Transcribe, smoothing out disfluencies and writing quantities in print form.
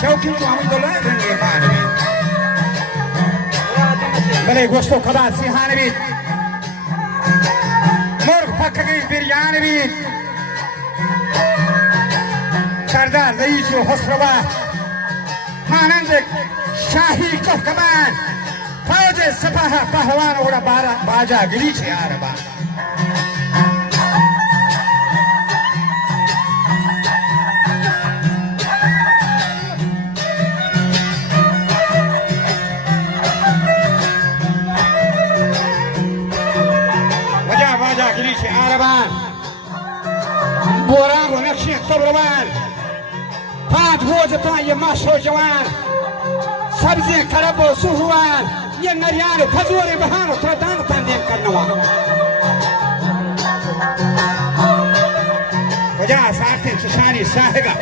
شوقی محمد الله رنگی خانوی بله گوشت و کباب سیحانه بید مرغ پکگی بریانی بید سردار رئیس و خسروا مانند شاهی کفکمان فوج سپاه پهلوان اوڑا باجا گلی چه عربان بوران و نقشی طبروان پاد گوزتان یه ماشو جوان سبزی کرب و سوهوان یه نریان پزوری بهان و تردان تندیم کرنوان کجا ساختین چشانی ساهگا